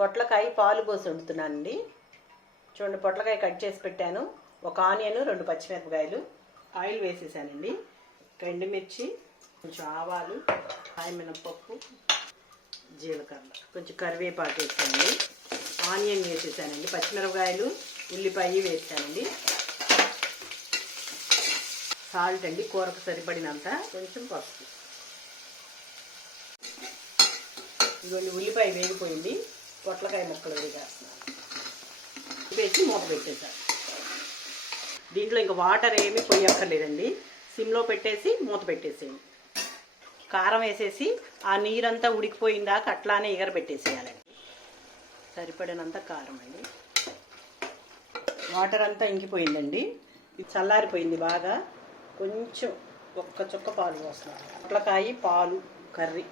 పొట్లకాయ పాలు పోసి వండుతున్నానండి. చూడండి, పొట్లకాయ కట్ చేసి పెట్టాను. ఒక ఆనియన్, 2 పచ్చిమిరపకాయలు, ఆయిల్ వేసేసానండి. ఎండుమిర్చి, కొంచెం ఆవాలు, మినపప్పు, జీలకర్ర, కొంచెం కరివేపాకు వేసానండి. ఆనియన్ వేసేసానండి. పచ్చిమిరపకాయలు, ఉల్లిపాయ వేసానండి. సాల్ట్ అండి, కూరకు సరిపడినంత. కొంచెం పసుపు. ఇదిగోండి, ఉల్లిపాయ వేగిపోయింది. పొట్లకాయ ముక్కలు వేసేస్తున్నాను. వేసి మూత పెట్టేసాను. దీంట్లో ఇంకా వాటర్ ఏమీ పొయ్యక్కర్లేదండి. సిమ్లో పెట్టేసి మూత పెట్టేసేయండి. కారం వేసేసి ఆ నీరంతా ఉడికిపోయిందాక అట్లానే ఎగరబెట్టేసేయాలండి. సరిపడినంత కారం అండి. వాటర్ అంతా ఇంకిపోయిందండి. ఇది చల్లారిపోయింది బాగా. కొంచెం ఒక్క చుక్క పాలు పోస్తున్నాను. పొట్లకాయ పాలు కర్రీ